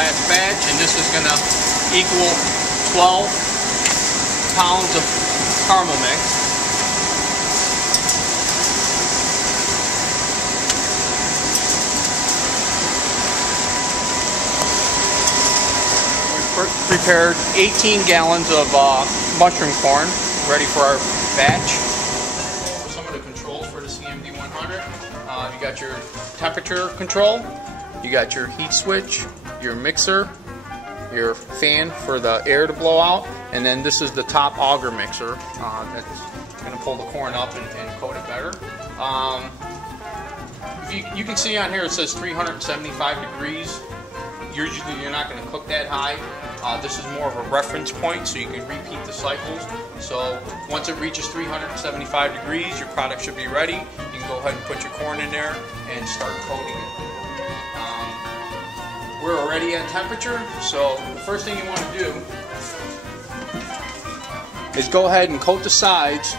last batch, and this is going to equal 12 pounds of caramel mix. Prepared 18 gallons of mushroom corn, ready for our batch. Some of the controls for the CMD 100. You got your temperature control, you got your heat switch, your mixer, your fan for the air to blow out, and then this is the top auger mixer that's going to pull the corn up and coat it better. You can see on here it says 375 degrees. Usually you're not going to cook that high. This is more of a reference point, so you can repeat the cycles. So once it reaches 375 degrees, your product should be ready. You can go ahead and put your corn in there and start coating it. We're already at temperature, so the first thing you want to do is go ahead and coat the sides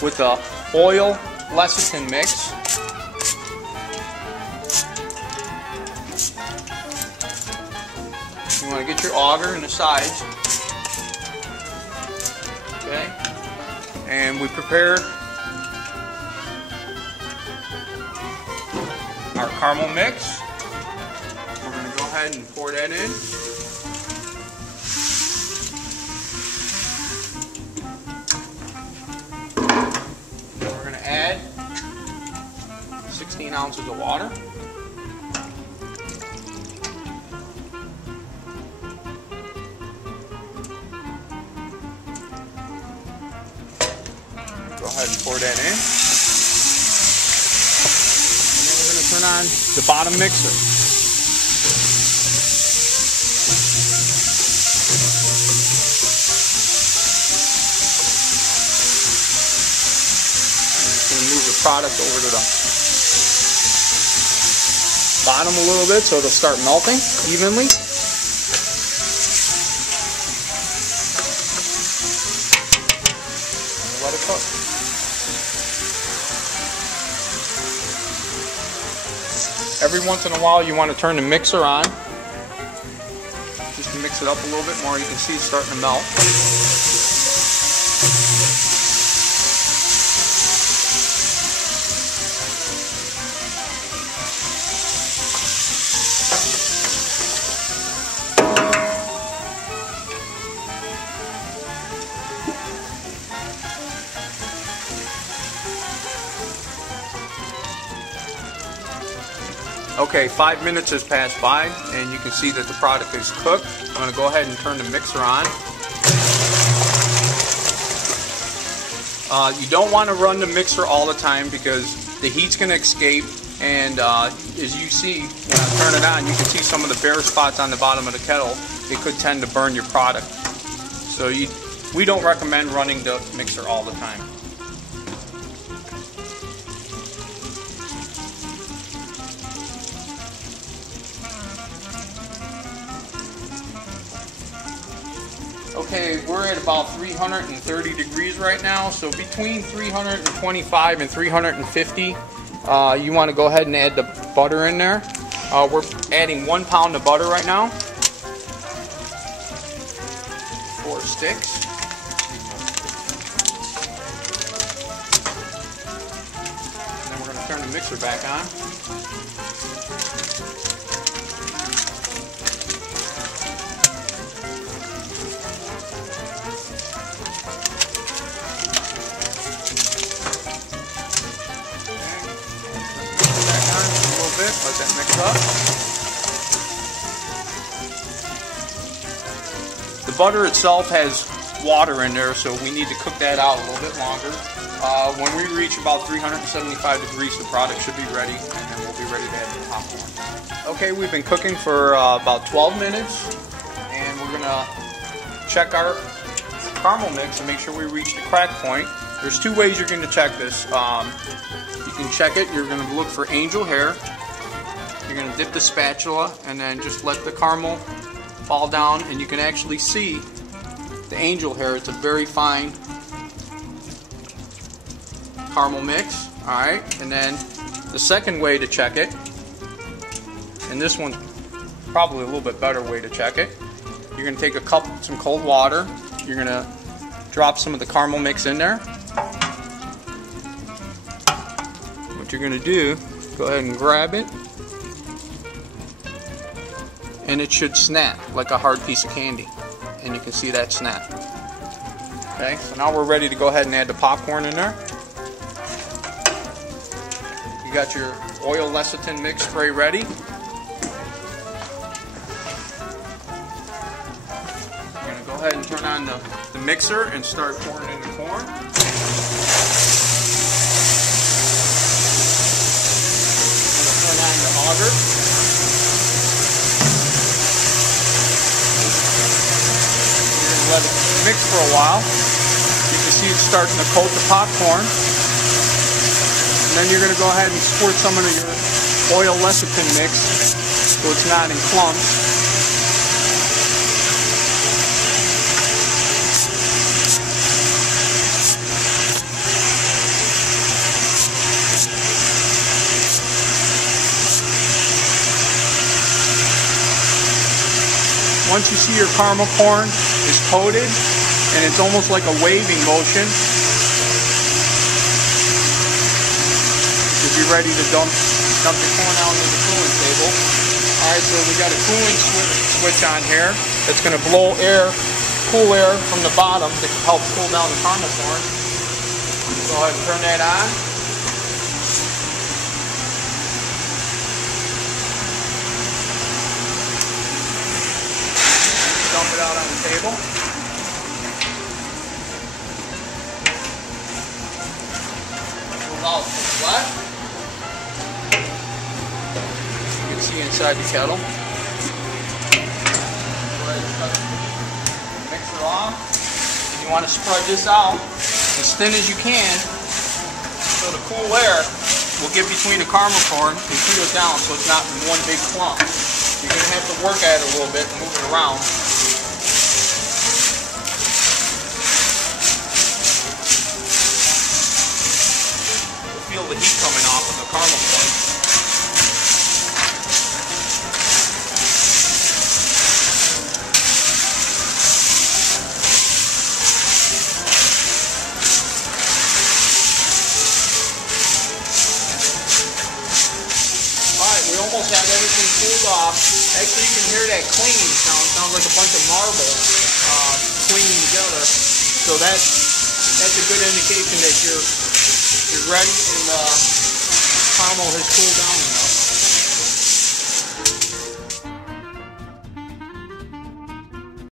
with the oil lecithin mix. You want to get your auger in the sides. Okay. And we prepared our caramel mix. We're going to go ahead and pour that in. We're going to add 16 ounces of water. Go ahead and pour that in. And then we're going to turn on the bottom mixer. I'm just going to move the product over to the bottom a little bit so it'll start melting evenly. Let it cook. Every once in a while you want to turn the mixer on just to mix it up a little bit more. You can see it's starting to melt. Okay, 5 minutes has passed by and you can see that the product is cooked. I'm going to go ahead and turn the mixer on. You don't want to run the mixer all the time because the heat's going to escape, and as you see, when I turn it on, you can see some of the bare spots on the bottom of the kettle. It could tend to burn your product. So we don't recommend running the mixer all the time. Okay, we're at about 330 degrees right now, so between 325 and 350, you want to go ahead and add the butter in there. We're adding 1 pound of butter right now. 4 sticks. And then we're going to turn the mixer back on. Let that mix up. The butter itself has water in there, so we need to cook that out a little bit longer. When we reach about 375 degrees, the product should be ready, and then we'll be ready to add the popcorn. Okay, we've been cooking for about 12 minutes, and we're going to check our caramel mix and make sure we reach the crack point. There's 2 ways you're going to check this. You can check it. You're going to look for angel hair. You're going to dip the spatula and then just let the caramel fall down, and you can actually see the angel hair. It's a very fine caramel mix. Alright, and then the second way to check it, and this one's probably a little bit better way to check it. You're going to take some cold water. You're going to drop some of the caramel mix in there. What you're going to do, go ahead and grab it, and it should snap like a hard piece of candy. And you can see that snap. Okay, so now we're ready to go ahead and add the popcorn in there. You got your oil lecithin mix spray ready. You're going to go ahead and turn on the mixer and start pouring in the corn. Turn on the auger. You're going to let it mix for a while. You can see it's starting to coat the popcorn. And then you're going to go ahead and squirt some of your oil lecithin mix so it's not in clumps. Once you see your caramel corn is coated and it's almost like a waving motion, you'll be ready to dump the corn out into the cooling table. Alright, so we got a cooling switch on here that's going to blow cool air from the bottom to help cool down the caramel corn. Go ahead and turn that on. Dump it out on the table. Move out to the left. You can see inside the kettle. Go ahead and cut the mixer off. And you want to spread this out as thin as you can so the cool air will get between the caramel corn and cool it down so it's not in one big clump. You're going to have to work at it a little bit and move it around. Feel the heat coming off of the caramel corn. Alright, we almost have everything cooled off. Actually, you can hear that clinging sound. It sounds like a bunch of marbles clinging together. So that's a good indication that you're ready and caramel has cooled down enough.